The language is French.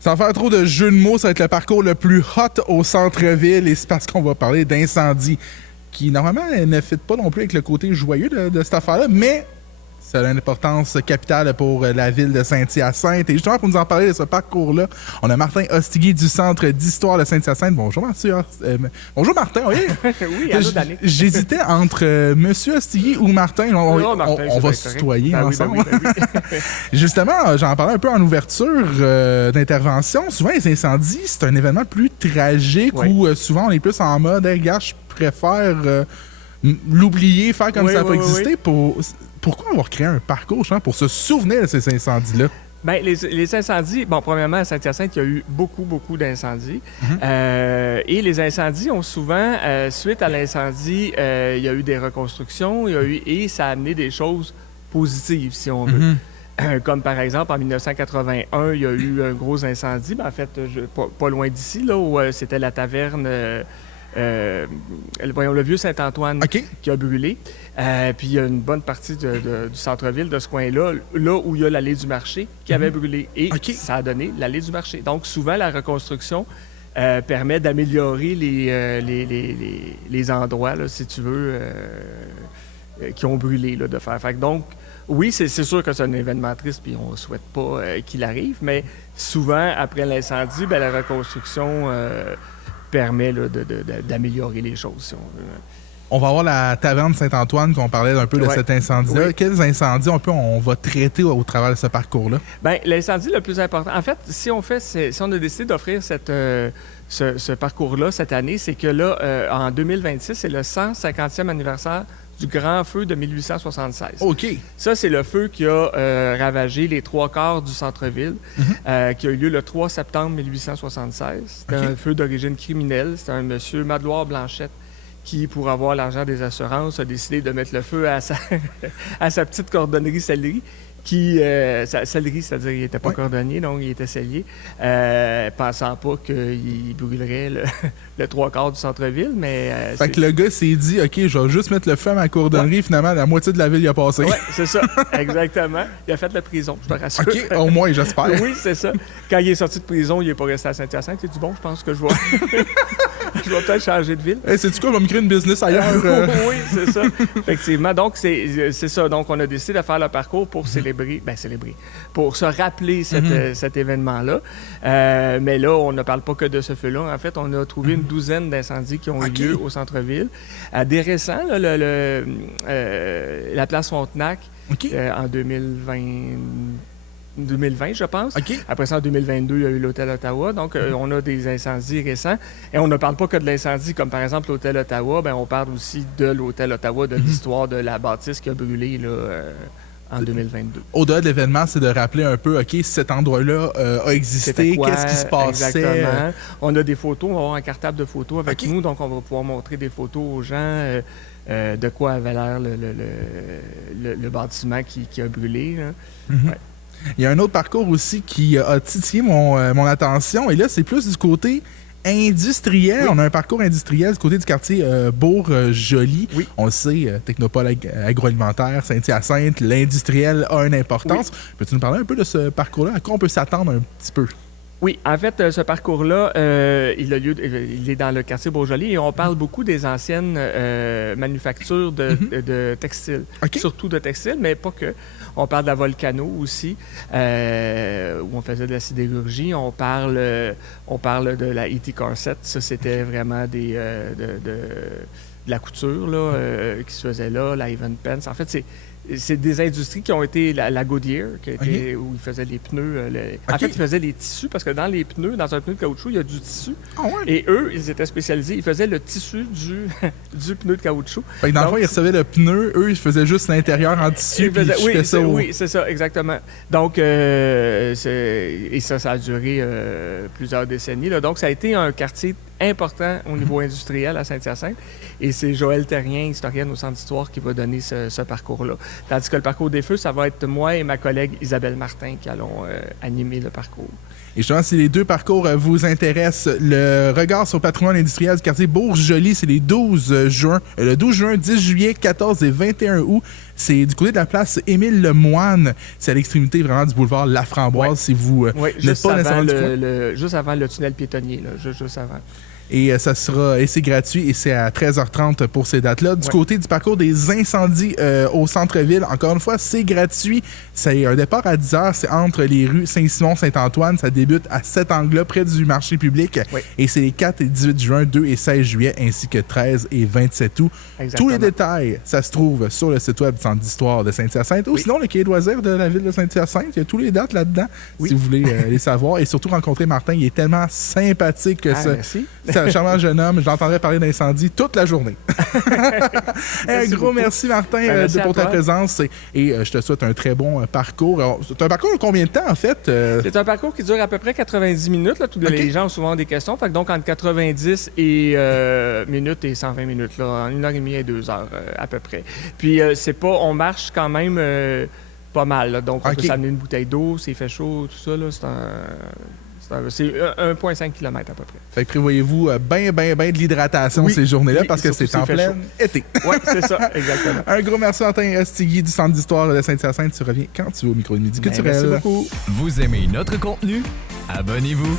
Sans faire trop de jeux de mots, ça va être le parcours le plus hot au centre-ville et c'est parce qu'on va parler d'incendie qui, normalement, ne fit pas non plus avec le côté joyeux de cette affaire-là, mais ça a une importance capitale pour la ville de Saint-Hyacinthe. Et justement, pour nous en parler de ce parcours-là, on a Martin Ostigui du Centre d'histoire de Saint-Hyacinthe. Bonjour, Mathieu. Bonjour, Martin. Oui, oui, allô, Danick. J'hésitais entre Monsieur Ostigui ou Martin. Martin, on va se tutoyer ensemble. Oui. Justement, j'en parlais un peu en ouverture d'intervention. Souvent, les incendies, c'est un événement plus tragique où souvent, on est plus en mode hey, « gars, je préfère l'oublier, faire comme ça n'a pas existé. » Pourquoi avoir créé un parcours pour se souvenir de ces incendies-là? Bien, les incendies, bon, premièrement, à Saint-Hyacinthe, il y a eu beaucoup d'incendies. Et les incendies ont souvent, suite à l'incendie, il y a eu des reconstructions, et ça a amené des choses positives, si on veut. Comme par exemple, en 1981, il y a eu un gros incendie, en fait, pas loin d'ici, là, où c'était la taverne... voyons, le vieux Saint-Antoine qui a brûlé. Puis il y a une bonne partie du centre-ville, de ce coin-là, là où il y a l'allée du marché, qui avait brûlé. Et ça a donné l'allée du marché. Donc, souvent, la reconstruction permet d'améliorer les endroits, là, si tu veux, qui ont brûlé, là, de faire. Fait que donc, oui, c'est sûr que c'est un événement triste, puis on ne souhaite pas qu'il arrive, mais souvent, après l'incendie, bien, la reconstruction... permet là, d'améliorer les choses, si on veut. On va avoir la taverne Saint-Antoine, qu'on parlait un peu de cet incendie-là. Oui. Quels incendies on va traiter au travers de ce parcours-là? Bien, l'incendie le plus important... En fait, si on a décidé d'offrir ce parcours-là cette année, c'est que là, en 2026, c'est le 150e anniversaire du grand feu de 1876. OK. Ça, c'est le feu qui a ravagé les 3/4 du centre-ville, qui a eu lieu le 3 septembre 1876. C'était un feu d'origine criminelle. C'était un monsieur, Madloire Blanchette, qui, pour avoir l'argent des assurances, a décidé de mettre le feu à sa petite cordonnerie sellerie. Sellerie, c'est-à-dire qu'il n'était pas cordonnier, donc il était sellier, pensant pas qu'il brûlerait le 3/4 du centre-ville, mais... fait que le gars s'est dit, OK, je vais juste mettre le feu à ma cordonnerie, finalement, la moitié de la ville y a passé. Oui, c'est ça, exactement. Il a fait la prison, je te rassure. OK, au moins, j'espère. Oui, c'est ça. Quand il est sorti de prison, il n'est pas resté à Saint-Hyacinthe. Il a dit, bon, je pense que je vais... je vais peut-être changer de ville. Hey, sais-tu quoi, on va me créer une business ailleurs. Oui, c'est ça. Effectivement, donc c'est ça. Donc, on a décidé de faire le parcours pour pour se rappeler cet événement-là. Mais là, on ne parle pas que de ce feu-là. En fait, on a trouvé une douzaine d'incendies qui ont eu lieu au centre-ville. Des récents, là, la place Frontenac, en 2020, je pense. Après ça, en 2022, il y a eu l'Hôtel Ottawa. Donc, on a des incendies récents. Et on ne parle pas que de l'incendie, comme par exemple l'Hôtel Ottawa. Bien, on parle aussi de l'Hôtel Ottawa, de l'histoire de la bâtisse qui a brûlé là, en 2022. Au-delà de l'événement, c'est de rappeler un peu, OK, cet endroit-là a existé, qu'est-ce qui se passait? Exactement. On a des photos, on va avoir un cartable de photos avec nous, donc on va pouvoir montrer des photos aux gens de quoi avait l'air le bâtiment qui a brûlé. Il y a un autre parcours aussi qui a titillé mon attention, et là, c'est plus du côté industriel. On a un parcours industriel du côté du quartier Bourg-Joli. On le sait, technopole agroalimentaire, Saint-Hyacinthe, l'industriel a une importance. Peux-tu nous parler un peu de ce parcours-là? À quoi on peut s'attendre un petit peu? Oui, en fait, ce parcours-là, il est dans le quartier Bourg-Joli et on parle beaucoup des anciennes manufactures de textiles. Surtout de textiles, mais pas que. On parle de la Volcano aussi, où on faisait de la sidérurgie. On parle de la E.T. Corset. Ça, c'était vraiment de la couture là, qui se faisait là, la Even Pence. En fait, c'est des industries qui ont été la Goodyear, où ils faisaient les pneus. En fait, ils faisaient les tissus, parce que dans les pneus, dans un pneu de caoutchouc, il y a du tissu. Et eux, ils étaient spécialisés. Ils faisaient le tissu du pneus de caoutchouc. Fait que dans le fond, ils recevaient le pneu, eux, ils faisaient juste l'intérieur en tissu. Oui, c'est ça, exactement. Donc, et ça a duré plusieurs décennies. Là. Donc, ça a été un quartier important au niveau industriel à Saint-Hyacinthe. Et c'est Joëlle Terrien, historienne au Centre d'histoire, qui va donner ce parcours-là. Tandis que le parcours des feux, ça va être moi et ma collègue Isabelle Martin qui allons animer le parcours. Et justement, si les deux parcours vous intéressent, le regard sur le patrimoine industriel du quartier Bourg-Joli, c'est le 12 juin, 10 juillet, 14 et 21 août. C'est du côté de la place Émile Lemoine. C'est à l'extrémité vraiment du boulevard Laframboise, si vous n'êtes pas nécessairement juste avant le tunnel piétonnier, là, juste avant. Et c'est gratuit et c'est à 13h30 pour ces dates-là. Du côté du parcours des incendies au centre-ville, encore une fois, c'est gratuit. C'est un départ à 10h, c'est entre les rues Saint-Simon, Saint-Antoine. Ça débute à Cet-Angle, près du marché public. Et c'est les 4 et 18 juin, 2 et 16 juillet, ainsi que 13 et 27 août. Exactement. Tous les détails, ça se trouve sur le site web du Centre d'histoire de Saint-Hyacinthe ou sinon le quai de loisirs de la ville de Saint-Hyacinthe. Il y a tous les dates là-dedans, si vous voulez les savoir. Et surtout rencontrer Martin, il est tellement sympathique que merci. C'est un charmant jeune homme. Je l'entendrai parler d'incendie toute la journée. Un gros merci, Martin, pour ta présence. Et je te souhaite un très bon parcours. Alors, c'est un parcours de combien de temps, en fait? C'est un parcours qui dure à peu près 90 minutes. Là. Les gens ont souvent des questions. Fait que donc, entre 90 minutes et 120 minutes, là, en 1h30 et 2 heures, à peu près. Puis, on marche quand même pas mal. Là. Donc, on peut s'amener une bouteille d'eau, s'il fait chaud, tout ça. Là, c'est 1,5 km à peu près. Fait que prévoyez-vous bien de l'hydratation ces journées-là parce que c'est en plein été. Oui, c'est ça, exactement. Un gros merci Martin Stigui du Centre d'histoire de Saint-Hyacinthe. Tu reviens quand tu veux au micro de Midi Culturel. Merci beaucoup. Vous aimez notre contenu? Abonnez-vous.